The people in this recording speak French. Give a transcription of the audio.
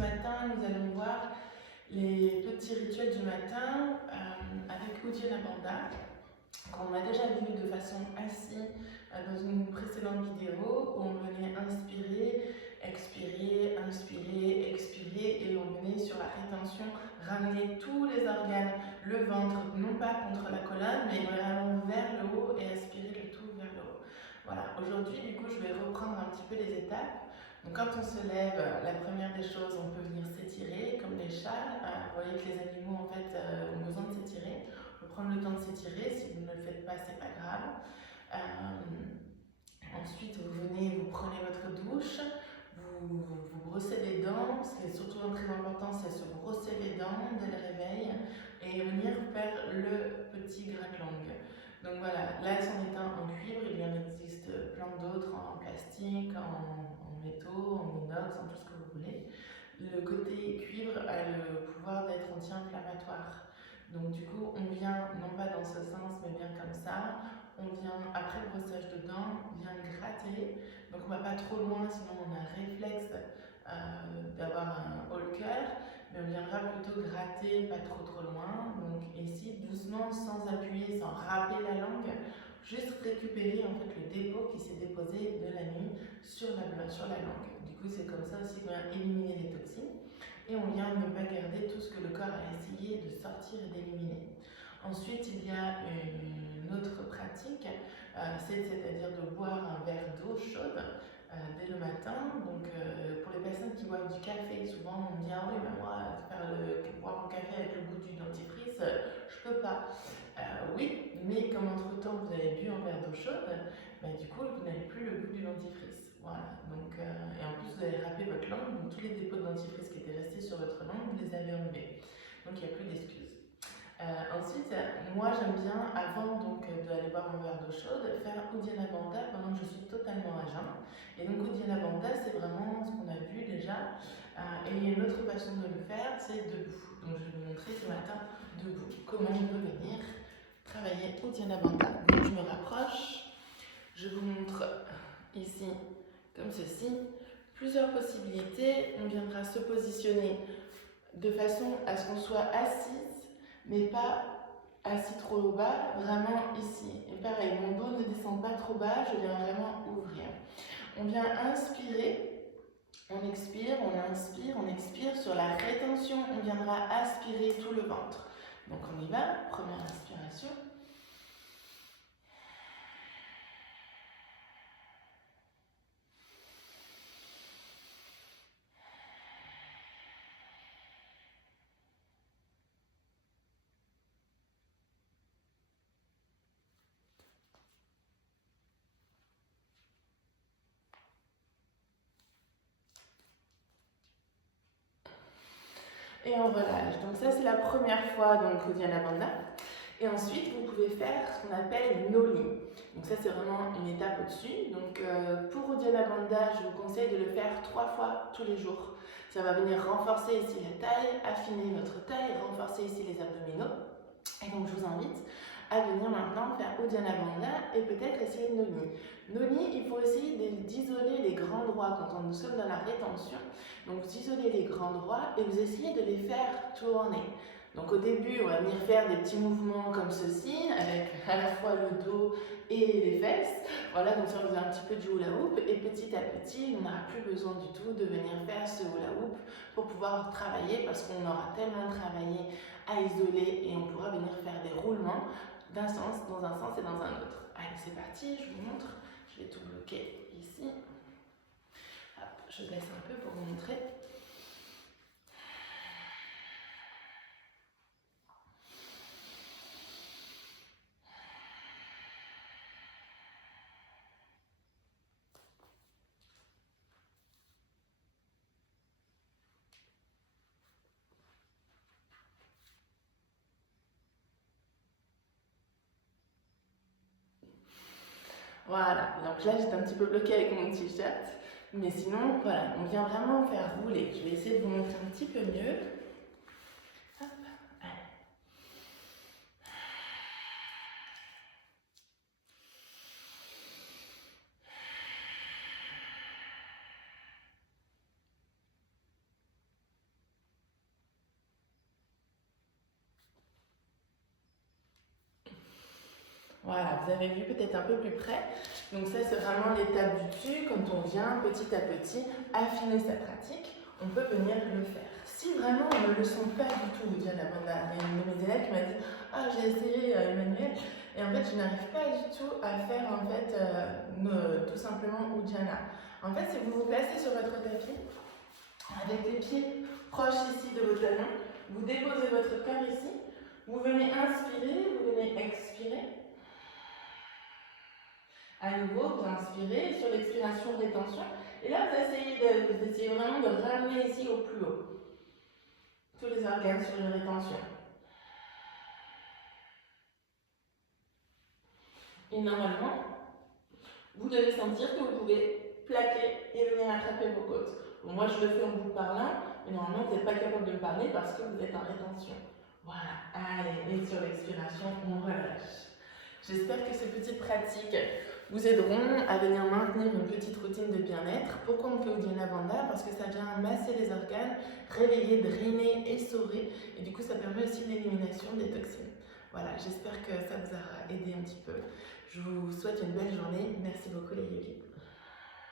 matin, nous allons voir les petits rituels du matin avec Uddiyana Bandha, qu'on a déjà vu de façon assise dans une précédente vidéo où on venait inspirer, expirer, inspirer, expirer et on venait sur la rétention, ramener tous les organes, le ventre, non pas contre la colonne, mais vraiment vers le haut et aspirer le tout vers le haut. Voilà, aujourd'hui du coup je vais reprendre un petit peu les étapes. Donc quand on se lève, la première des choses, on peut venir s'étirer comme les chats. Vous voyez que les animaux en fait ont besoin de s'étirer. On peut prendre le temps de s'étirer, si vous ne le faites pas, c'est pas grave. Ensuite, vous venez, vous prenez votre douche, vous brossez les dents. Ce qui est surtout très important, c'est se brosser les dents dès le réveil et venir faire le petit gratte-langue. Donc voilà, là elles sont éteintes en cuivre, il y en existe plein d'autres en plastique, en métaux, en inox, en tout ce que vous voulez. Le côté cuivre a le pouvoir d'être anti-inflammatoire. Donc du coup, on vient, non pas dans ce sens, mais bien comme ça, on vient, après le brossage de dents, on vient gratter. Donc on ne va pas trop loin, sinon on a un réflexe d'avoir un haut cœur, mais on viendra plutôt gratter, pas trop loin. Donc ici, doucement, sans appuyer, sans râper la langue, juste récupérer en fait le dépôt qui s'est déposé de la nuit sur la langue. Du coup, c'est comme ça aussi qu'on vient éliminer les toxines. Et on vient ne pas garder tout ce que le corps a essayé de sortir et d'éliminer. Ensuite, il y a une autre pratique, c'est-à-dire de boire un verre d'eau chaude dès le matin. Donc, pour les personnes qui boivent du café, souvent on me dit ah oui, mais moi, boire un café avec le goût du dentifrice, je peux pas. Oui, mais comme entre-temps vous avez bu un verre d'eau chaude, du coup vous n'avez plus le goût du dentifrice. Voilà. Donc, et en plus vous avez râpé votre langue, donc tous les dépôts de dentifrice qui étaient restés sur votre langue, vous les avez enlevés. Donc il n'y a plus d'excuses. Ensuite, moi j'aime bien, avant d'aller boire mon verre d'eau chaude, faire Uddiyana Bandha pendant que je suis totalement à jeun. Et donc Uddiyana Bandha, c'est vraiment ce qu'on a vu déjà. Et il y a une autre façon de le faire, c'est debout. Donc je vais vous montrer ce matin debout comment on peut venir travailler Uddiyana Bandha. Donc je me rapproche, je vous montre ici comme ceci, plusieurs possibilités. On viendra se positionner de façon à ce qu'on soit assise, mais pas assis trop bas, vraiment ici. Et pareil, mon dos ne descend pas trop bas, je viens vraiment ouvrir. On vient inspirer, on expire, on inspire, on expire. Sur la rétention, on viendra aspirer tout le ventre. Donc on y va, première inspiration. Et on relâche. Donc ça c'est la première fois Uddiyana Bandha. Et ensuite vous pouvez faire ce qu'on appelle Noli. Donc ça c'est vraiment une étape au-dessus. Donc pour Uddiyana Bandha, je vous conseille de le faire 3 fois tous les jours. Ça va venir renforcer ici la taille, affiner votre taille, renforcer ici les abdominaux. Et donc je vous invite à venir maintenant faire Uddiyana Bandha et peut-être essayer Noli. Noli, il faut essayer d'isoler les grands droits quand nous sommes dans la rétention. Donc vous isolez les grands droits et vous essayez de les faire tourner. Donc au début, on va venir faire des petits mouvements comme ceci, avec à la fois le dos et les fesses. Voilà, donc ça on faisait un petit peu du hula hoop. Et petit à petit, on n'aura plus besoin du tout de venir faire ce hula hoop pour pouvoir travailler parce qu'on aura tellement travaillé à isoler et on pourra venir faire des roulements d'un sens, dans un sens et dans un autre. Allez, c'est parti, je vous montre. Je vais tout bloquer ici. Hop, je baisse un peu pour vous montrer. Voilà, donc là j'étais un petit peu bloquée avec mon t-shirt, mais sinon, voilà, on vient vraiment faire rouler. Je vais essayer de vous montrer un petit peu mieux. Hop, allez. Voilà, vous avez vu peut-être un peu plus près. Donc ça, c'est vraiment l'étape du dessus. Quand on vient petit à petit affiner sa pratique, on peut venir le faire. Si vraiment on ne le sent pas du tout, Uddiyana Bandha, il y a une de mes élèves qui m'a dit « Ah, j'ai essayé Emmanuel, et en fait, je n'arrive pas du tout à faire en fait, tout simplement Uddiyana. » En fait, si vous vous placez sur votre tapis, avec les pieds proches ici de vos talons, vous déposez votre cœur ici, vous venez inspirer, vous venez expirer. À nouveau, vous inspirez, sur l'expiration, rétention. Et là, vous essayez vraiment de ramener ici au plus haut. Tous les organes sur une rétention. Et normalement, vous devez sentir que vous pouvez plaquer et venir attraper vos côtes. Bon, moi, je le fais en vous parlant, mais normalement, vous n'êtes pas capable de me parler parce que vous êtes en rétention. Voilà. Allez, et sur l'expiration, on relâche. J'espère que ces petites pratiques vous aideront à venir maintenir une petite routine de bien-être. Pourquoi on fait Uddiyana Bandha? Parce que ça vient masser les organes, réveiller, drainer, essorer. Et du coup, ça permet aussi l'élimination des toxines. Voilà, j'espère que ça vous aura aidé un petit peu. Je vous souhaite une belle journée. Merci beaucoup les yogis.